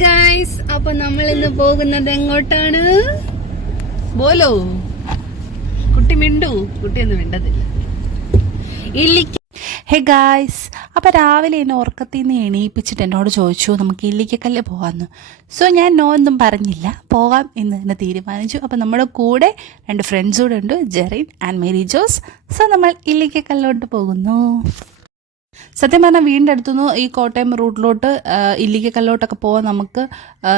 Guys, അപ്പൊ നമ്മൾ ഇന്ന് പോകുന്നത് എങ്ങോട്ടാണ്? ബോലോ കുട്ടി മിണ്ടു. കുട്ടിയൊന്നും മിണ്ടതില്ല. ഹേ ഗായ്സ്, അപ്പോൾ രാവിലെ എന്നെ ഉറക്കത്തിൽ നിന്ന് എണീപ്പിച്ചിട്ട് എന്നോട് ചോദിച്ചു നമുക്ക് ഇല്ലിക്കക്കല്ല് പോകാമെന്ന്. സോ ഞാൻ നോ ഒന്നും പറഞ്ഞില്ല, പോകാം എന്ന് തന്നെ തീരുമാനിച്ചു. അപ്പോൾ നമ്മുടെ കൂടെ 2 ഫ്രണ്ട്സ് കൂടെ ഉണ്ട്, Jerin and Mary Jose. So നമ്മൾ ഇല്ലിക്കക്കല്ലോട്ട് പോകുന്നു. സത്യം പറഞ്ഞാൽ വീടിൻ്റെ അടുത്തുനിന്ന് ഈ കോട്ടയം റൂട്ടിലോട്ട് ഇല്ലിക്കക്കല്ലോട്ടൊക്കെ പോകാൻ നമുക്ക്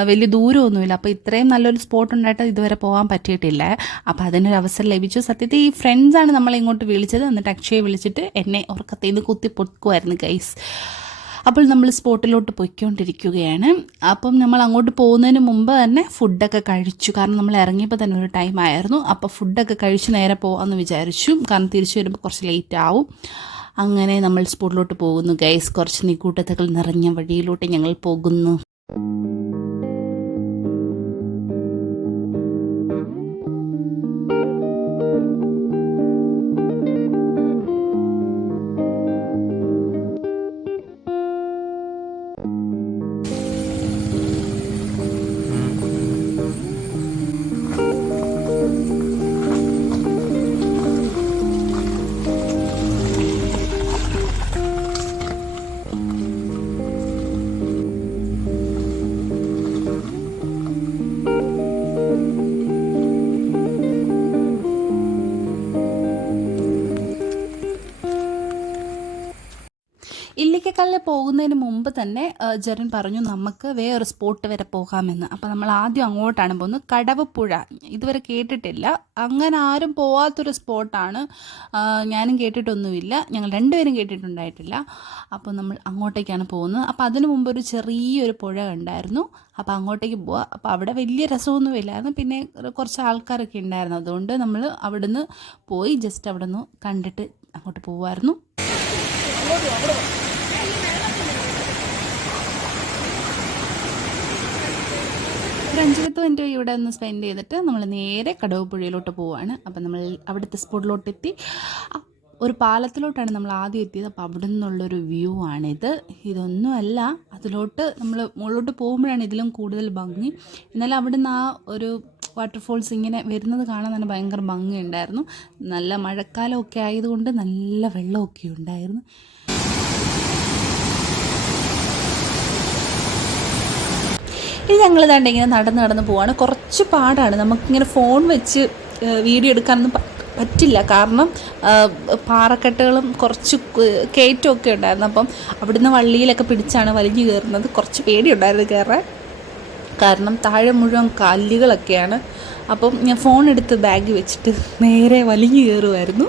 വലിയ ദൂരമൊന്നുമില്ല. അപ്പോൾ ഇത്രയും നല്ലൊരു സ്പോട്ട് ഉണ്ടായിട്ട് ഇതുവരെ പോകാൻ പറ്റിയിട്ടില്ല. അപ്പോൾ അതിനൊരു അവസരം ലഭിച്ചു. സത്യത്തിൽ ഈ ഫ്രണ്ട്സാണ് നമ്മളെ ഇങ്ങോട്ട് വിളിച്ചത്. എന്നിട്ട് അക്ഷയെ വിളിച്ചിട്ട് എന്നെ ഉറക്കത്തിൽ നിന്ന് കുത്തി പൊക്കുമായിരുന്നു ഗൈസ്. അപ്പോൾ നമ്മൾ സ്പോട്ടിലോട്ട് പോയിക്കൊണ്ടിരിക്കുകയാണ്. അപ്പം നമ്മൾ അങ്ങോട്ട് പോകുന്നതിന് മുമ്പ് തന്നെ ഫുഡൊക്കെ കഴിച്ചു. കാരണം നമ്മൾ ഇറങ്ങിയപ്പോൾ തന്നെ ഒരു ടൈം ആയിരുന്നു. അപ്പോൾ ഫുഡൊക്കെ കഴിച്ച് നേരെ പോകാമെന്ന് വിചാരിച്ചു. കാരണം തിരിച്ചു വരുമ്പോൾ കുറച്ച് ലേറ്റ് ആവും. അങ്ങനെ നമ്മൾ സ്പോട്ടിലോട്ട് പോകുന്നു ഗൈസ്. കുറച്ച് നിഗൂഢതകൾ നിറഞ്ഞ വഴിയിലോട്ട് ഞങ്ങൾ പോകുന്നു. ഇല്ലിക്കക്കല്ല് പോകുന്നതിന് മുമ്പ് തന്നെ ജെറിൻ പറഞ്ഞു നമുക്ക് വേറൊരു സ്പോട്ട് വരെ പോകാമെന്ന്. അപ്പോൾ നമ്മൾ ആദ്യം അങ്ങോട്ടാണ് പോകുന്നത്. കടവപ്പുഴ ഇതുവരെ കേട്ടിട്ടില്ല, അങ്ങനെ ആരും പോവാത്തൊരു സ്പോട്ടാണ്. ഞാനും കേട്ടിട്ടൊന്നുമില്ല, ഞങ്ങൾ 2 പേരും കേട്ടിട്ടുണ്ടായിട്ടില്ല. അപ്പോൾ നമ്മൾ അങ്ങോട്ടേക്കാണ് പോകുന്നത്. അപ്പോൾ അതിനു മുമ്പ് ഒരു ചെറിയൊരു പുഴ ഉണ്ടായിരുന്നു. അപ്പോൾ അങ്ങോട്ടേക്ക് പോവാം. അപ്പോൾ അവിടെ വലിയ രസമൊന്നുമില്ലായിരുന്നു, പിന്നെ കുറച്ച് ആൾക്കാരൊക്കെ ഉണ്ടായിരുന്നു. അതുകൊണ്ട് നമ്മൾ അവിടുന്ന് പോയി ജസ്റ്റ് അവിടെ നിന്ന് കണ്ടിട്ട് അങ്ങോട്ട് പോകുമായിരുന്നു. ഒരു 5-10 മിനിറ്റ് ഇവിടെ ഒന്ന് സ്പെൻഡ് ചെയ്തിട്ട് നമ്മൾ നേരെ കടവപ്പുഴയിലോട്ട് പോവുകയാണ്. അപ്പം നമ്മൾ അവിടുത്തെ സ്പോട്ടിലോട്ട് എത്തി. ഒരു പാലത്തിലോട്ടാണ് നമ്മൾ ആദ്യം എത്തിയത്. അപ്പോൾ അവിടെ നിന്നുള്ളൊരു വ്യൂ ആണിത്. ഇതൊന്നുമല്ല, അതിലോട്ട് നമ്മൾ മുകളിലോട്ട് പോകുമ്പോഴാണ് ഇതിലും കൂടുതൽ ഭംഗി. എന്നാലും അവിടെ നിന്ന് ആ ഒരു വാട്ടർഫോൾസ് ഇങ്ങനെ വരുന്നത് കാണാൻ തന്നെ ഭയങ്കര ഭംഗിയുണ്ടായിരുന്നു. നല്ല മഴക്കാലമൊക്കെ ആയതുകൊണ്ട് നല്ല വെള്ളമൊക്കെ ഉണ്ടായിരുന്നു. ഇനി ഞങ്ങൾ ഇതാണ്ട് ഇങ്ങനെ നടന്ന് പോവാണ്. കുറച്ച് പാടാണ്, നമുക്കിങ്ങനെ ഫോൺ വെച്ച് വീഡിയോ എടുക്കാനൊന്നും പറ്റില്ല. കാരണം പാറക്കെട്ടുകളും കുറച്ച് കയറ്റമൊക്കെ ഉണ്ടായിരുന്നു. അപ്പം അവിടുന്ന് വള്ളിയിലൊക്കെ പിടിച്ചാണ് വലിഞ്ഞു കയറുന്നത്. കുറച്ച് പേടിയുണ്ടായിരുന്നു കയറാൻ, കാരണം താഴെ മുഴുവൻ കല്ലുകളൊക്കെയാണ്. അപ്പം ഞാൻ ഫോൺ എടുത്ത് ബാഗ് വെച്ചിട്ട് നേരെ വലിഞ്ഞു കയറുമായിരുന്നു.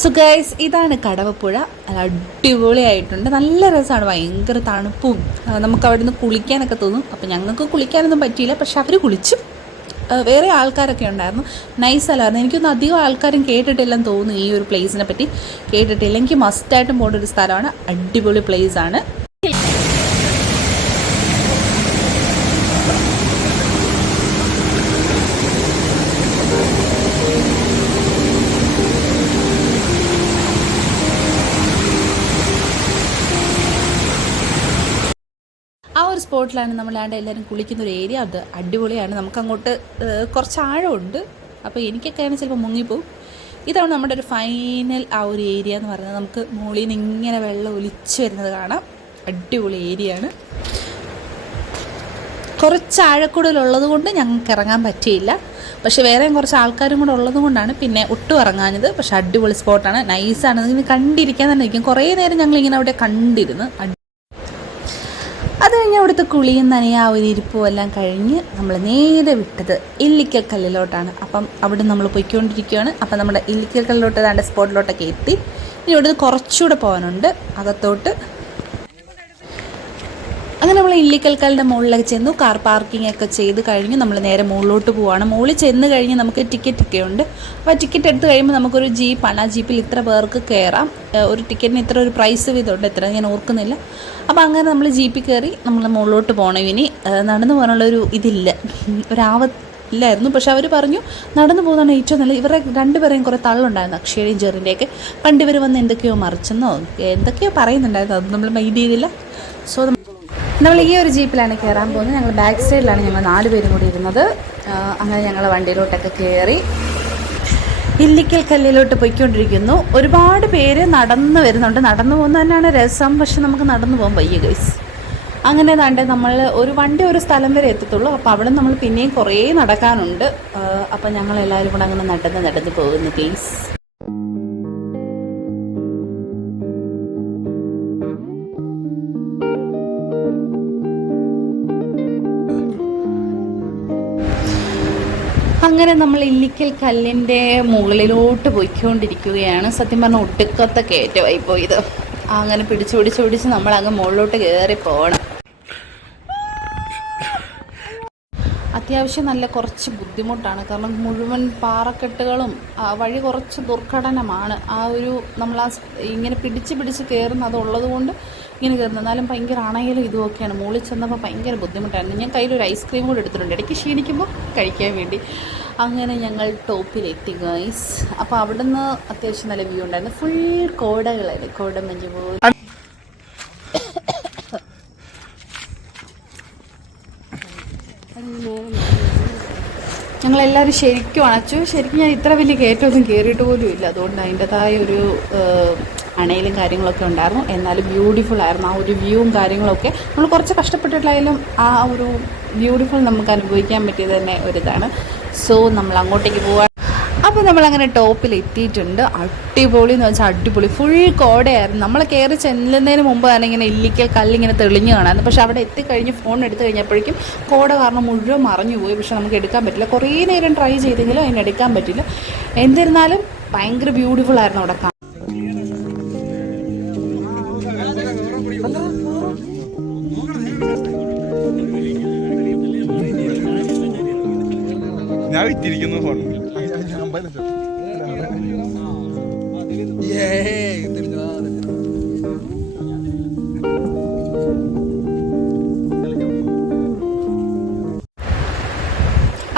സോ ഗൈസ്, ഇതാണ് കടവപ്പുഴ. അത് അടിപൊളിയായിട്ടുണ്ട്, നല്ല രസമാണ്, ഭയങ്കര തണുപ്പും. നമുക്ക് അവിടെ നിന്ന് കുളിക്കാനൊക്കെ തോന്നും. അപ്പോൾ ഞങ്ങൾക്ക് കുളിക്കാനൊന്നും പറ്റിയില്ല, പക്ഷെ അവർ കുളിച്ചു. വേറെ ആൾക്കാരൊക്കെ ഉണ്ടായിരുന്നു. നൈസ് അല്ലായിരുന്നു. എനിക്കൊന്നും അധികം ആൾക്കാരും കേട്ടിട്ടില്ലെന്ന് തോന്നുന്നു ഈ ഒരു പ്ലേസിനെ പറ്റി. കേട്ടിട്ടില്ല, എനിക്ക് മസ്റ്റായിട്ടും പോകേണ്ട ഒരു സ്ഥലമാണ്. അടിപൊളി പ്ലേസാണ്. ആ ഒരു സ്പോട്ടിലാണ് നമ്മളാണ്ട് എല്ലാവരും കുളിക്കുന്നൊരു ഏരിയ. അത് അടിപൊളിയാണ്. നമുക്കങ്ങോട്ട് കുറച്ച് ആഴമുണ്ട്. അപ്പോൾ എനിക്കൊക്കെയാണ് ചിലപ്പോൾ മുങ്ങിപ്പോവും. ഇതാണ് നമ്മുടെ ഒരു ഫൈനൽ ആ ഒരു ഏരിയ എന്ന് പറയുന്നത്. നമുക്ക് മുകളിൽ നിന്ന് ഇങ്ങനെ വെള്ളം ഒലിച്ച് വരുന്നത് കാണാം. അടിപൊളി ഏരിയയാണ്. കുറച്ച് ആഴക്കൂടുതലുള്ളത് കൊണ്ട് ഞങ്ങൾക്ക് ഇറങ്ങാൻ പറ്റിയില്ല. പക്ഷേ വേറെയും കുറച്ച് ആൾക്കാരും കൂടെ ഉള്ളത് കൊണ്ടാണ് പിന്നെ ഒട്ടും ഇറങ്ങാഞ്ഞത്. പക്ഷേ അടിപൊളി സ്പോട്ടാണ്, നൈസാണ്. ഇങ്ങനെ കണ്ടിരിക്കാൻ തന്നെ ഇരിക്കും. കുറേ നേരം ഞങ്ങളിങ്ങനെ അവിടെ കണ്ടിരുന്നു. അത് കഴിഞ്ഞ് അവിടുത്തെ കുളിയും നനയും ആ ഒരു ഇരിപ്പും എല്ലാം കഴിഞ്ഞ് നമ്മൾ നേരെ വിട്ടത് ഇല്ലിക്കക്കല്ലിലോട്ടാണ്. അപ്പം അവിടെ നമ്മൾ പോയിക്കൊണ്ടിരിക്കുകയാണ്. അപ്പം നമ്മുടെ ഇല്ലിക്കക്കല്ലിലോട്ട് ഏതാണ്ട് സ്പോട്ടിലോട്ടൊക്കെ എത്തി. ഇനി ഇവിടുന്ന് കുറച്ചുകൂടെ പോകാനുണ്ട് അകത്തോട്ട്. അങ്ങനെ നമ്മൾ ഇല്ലിക്കൽക്കലിൻ്റെ മുകളിലൊക്കെ ചെന്നു. കാർ പാർക്കിംഗ് ഒക്കെ ചെയ്ത് കഴിഞ്ഞ് നമ്മൾ നേരെ മുകളിലോട്ട് പോവുകയാണ്. മുകളിൽ ചെന്ന് കഴിഞ്ഞ് നമുക്ക് ടിക്കറ്റൊക്കെ ഉണ്ട്. അപ്പോൾ ടിക്കറ്റ് എടുത്ത് കഴിയുമ്പോൾ നമുക്കൊരു ജീപ്പാണ്. ആ ജീപ്പിൽ ഇത്ര പേർക്ക് കയറാം. ഒരു ടിക്കറ്റിന് ഇത്ര ഒരു പ്രൈസ് വീതമുണ്ട്, എത്ര ഞാൻ ഓർക്കുന്നില്ല. അപ്പോൾ അങ്ങനെ നമ്മൾ ജീപ്പിൽ കയറി നമ്മൾ മുകളിലോട്ട് പോകണം. ഇനി നടന്നു പോകാനുള്ളൊരു ഇതില്ല, ഇല്ലായിരുന്നു. പക്ഷെ അവർ പറഞ്ഞു നടന്നു പോകുന്നതാണ് ഏറ്റവും നല്ലത്. ഇവരുടെ 2 പേരെയും കുറേ തള്ളുണ്ടായിരുന്നു, അക്ഷയുടെയും ജെറിൻ്റെയൊക്കെ. പണ്ട് ഇവർ വന്ന് എന്തൊക്കെയോ മറിച്ചെന്നോ എന്തൊക്കെയോ പറയുന്നുണ്ടായിരുന്നു. അത് നമ്മൾ മൈൻഡ് ചെയ്തില്ല. സോ നമ്മൾ ഈ ഒരു ജീപ്പിലാണ് കയറാൻ പോകുന്നത്. ഞങ്ങൾ ബാക്ക് സൈഡിലാണ് ഞങ്ങൾ 4 പേരും കൂടി ഇരുന്നത്. അങ്ങനെ ഞങ്ങൾ വണ്ടിയിലോട്ടൊക്കെ കയറി ഇല്ലിക്കൽ കല്ലിലോട്ട് പോയിക്കൊണ്ടിരിക്കുന്നു. ഒരുപാട് പേര് നടന്ന് വരുന്നുണ്ട്. നടന്നു പോകുന്നത് തന്നെയാണ് രസം, പക്ഷെ നമുക്ക് നടന്നു പോകാൻ വയ്യ ഗൈസ്. അങ്ങനെ താണ്ട് നമ്മൾ ഒരു വണ്ടി ഒരു സ്ഥലം വരെ എത്തത്തുള്ളൂ. അപ്പോൾ അവിടെ നമ്മൾ പിന്നെയും കുറേ നടക്കാനുണ്ട്. അപ്പം ഞങ്ങളെല്ലാവരും കൂടെ അങ്ങനെ നടന്ന് പോകുന്നു ഗൈസ്. അങ്ങനെ നമ്മൾ ഇല്ലിക്കൽ കല്ലിൻ്റെ മുകളിലോട്ട് പോയിക്കൊണ്ടിരിക്കുകയാണ്. സത്യം പറഞ്ഞാൽ ഒടുക്കത്തെ കയറ്റമായി പോയത്. അങ്ങനെ പിടിച്ച് നമ്മൾ അങ്ങ് മുകളിലോട്ട് കയറി പോകണം. അത്യാവശ്യം നല്ല കുറച്ച് ബുദ്ധിമുട്ടാണ്, കാരണം മുഴുവൻ പാറക്കെട്ടുകളും വഴി കുറച്ച് ദുർഘടനമാണ്. നമ്മൾ ഇങ്ങനെ പിടിച്ച് കയറുന്നത് അതുള്ളത് കൊണ്ട് ഇങ്ങനെ കയറുന്നത്. എന്നാലും ഭയങ്കര അണയിലും ഇതുമൊക്കെയാണ്. മുകളിൽ ചെന്നപ്പോൾ ഭയങ്കര ബുദ്ധിമുട്ടായിരുന്നു. ഞാൻ കയ്യിലൊരു ഐസ്ക്രീം കൂടെ എടുത്തിട്ടുണ്ട്, ഇടയ്ക്ക് ക്ഷീണിക്കുമ്പോൾ കഴിക്കാൻ വേണ്ടി. അങ്ങനെ ഞങ്ങൾ ടോപ്പിലെത്തി ഗൈസ്. അപ്പോൾ അവിടുന്ന് അത്യാവശ്യം നല്ല വ്യൂ ഉണ്ടായിരുന്നു. ഫുൾ കോടകളായിരുന്നു, കോടമഞ്ഞ് പോലെ. ഞങ്ങളെല്ലാവരും ശരിക്കും അണച്ചു. ശരിക്കും ഞാൻ ഇത്ര വലിയ കയറ്റമൊന്നും കയറിയിട്ട് പോലും ഇല്ല. അതുകൊണ്ട് അതിൻ്റെതായ ഒരു അണയിലും കാര്യങ്ങളൊക്കെ ഉണ്ടായിരുന്നു. എന്നാലും ബ്യൂട്ടിഫുൾ ആയിരുന്നു. ആ ഒരു വ്യൂവും കാര്യങ്ങളൊക്കെ നമ്മൾ കുറച്ച് കഷ്ടപ്പെട്ടിട്ടായാലും ആ ഒരു ബ്യൂട്ടിഫുൾ നമുക്ക് അനുഭവിക്കാൻ പറ്റിയത് തന്നെ ഒരിതാണ്. സോ നമ്മൾ അങ്ങോട്ടേക്ക് പോകാൻ. അപ്പോൾ നമ്മളങ്ങനെ ടോപ്പിൽ എത്തിയിട്ടുണ്ട്. അടിപൊളി എന്ന് വെച്ചാൽ അടിപൊളി, ഫുൾ കോടയായിരുന്നു. നമ്മൾ കയറി ചെല്ലുന്നതിന് മുമ്പ് തന്നെ ഇങ്ങനെ ഇല്ലിക്കൽ കല്ലിങ്ങനെ തെളിഞ്ഞ് കാണാമായിരുന്നു. പക്ഷെ അവിടെ എത്തിക്കഴിഞ്ഞ് ഫോൺ എടുത്തു കഴിഞ്ഞപ്പോഴേക്കും കോട കാരണം മുഴുവൻ മറഞ്ഞു പോയി. പക്ഷെ നമുക്ക് എടുക്കാൻ പറ്റില്ല. കുറേ നേരം ട്രൈ ചെയ്തെങ്കിലും അതിന് എടുക്കാൻ പറ്റില്ല. എന്നിരുന്നാലും ഭയങ്കര ബ്യൂട്ടിഫുൾ ആയിരുന്നു അവിടെ കാണാൻ. ഞാൻ വിറ്റിരിക്കുന്നു ഫോൺ.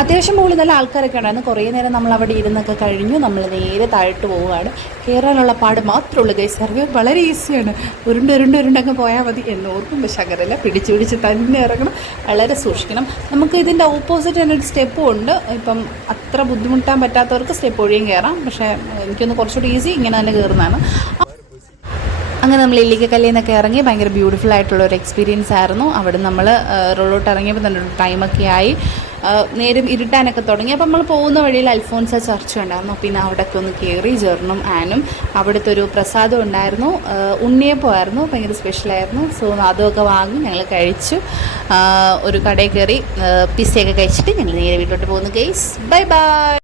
അത്യാവശ്യം മുകളിൽ നല്ല ആൾക്കാരൊക്കെ ഉണ്ടായിരുന്നു. കുറേ നേരം നമ്മൾ അവിടെ ഇരുന്നൊക്കെ കഴിഞ്ഞു. നമ്മൾ നേരെ താഴോട്ട് പോവുകയാണ്. കയറാനുള്ള പാട് മാത്രമേ ഉള്ളൂ ഗൈസ്. ഇറങ്ങാൻ വളരെ ഈസിയാണ്. ഉരുണ്ടങ്ങ് പോയാൽ മതി എന്നോർക്കും. പക്ഷെ അങ്ങനെയല്ല, പിടിച്ച് തന്നെ ഇറങ്ങണം. വളരെ സൂക്ഷിക്കണം. നമുക്ക് ഇതിൻ്റെ ഓപ്പോസിറ്റ് തന്നെ ഒരു സ്റ്റെപ്പും ഉണ്ട്. ഇപ്പം അത്ര ബുദ്ധിമുട്ടാൻ പറ്റാത്തവർക്ക് സ്റ്റെപ്പ് വഴിയും കയറാം. പക്ഷേ എനിക്കൊന്ന് കുറച്ചുകൂടി ഈസി ഇങ്ങനെ തന്നെ കയറുന്നതാണ്. അങ്ങനെ നമ്മൾ ഇല്ലിക്കൽ കല്ലിൽ നിന്നൊക്കെ ഇറങ്ങി ഭയങ്കര ബ്യൂട്ടിഫുൾ ആയിട്ടുള്ള ഒരു എക്സ്പീരിയൻസ് ആയിരുന്നു. അവിടെ നമ്മൾ റോഡിലോട്ട് ഇറങ്ങിയപ്പോൾ തന്നെ ഒരു ടൈമൊക്കെ ആയി, നേരം ഇരുട്ടാനൊക്കെ തുടങ്ങി. അപ്പോൾ നമ്മൾ പോകുന്ന വഴിയിൽ അൽഫോൻസ ചർച്ച് ഉണ്ടായിരുന്നു. പിന്നെ അവിടെയൊക്കെ ഒന്ന് കയറി. ജെറിനും ആനും അവിടുത്തെ ഒരു പ്രസാദം ഉണ്ടായിരുന്നു, ഉണ്ണിയപ്പമായിരുന്നു, ഭയങ്കര സ്പെഷ്യലായിരുന്നു. സോ അതൊക്കെ വാങ്ങി ഞങ്ങൾ കഴിച്ചു. ഒരു കടയിൽ കയറി പിസ്സയൊക്കെ കഴിച്ചിട്ട് ഞങ്ങൾ നേരെ വീട്ടിലോട്ട് പോകുന്നു ഗൈസ്. Bye bye.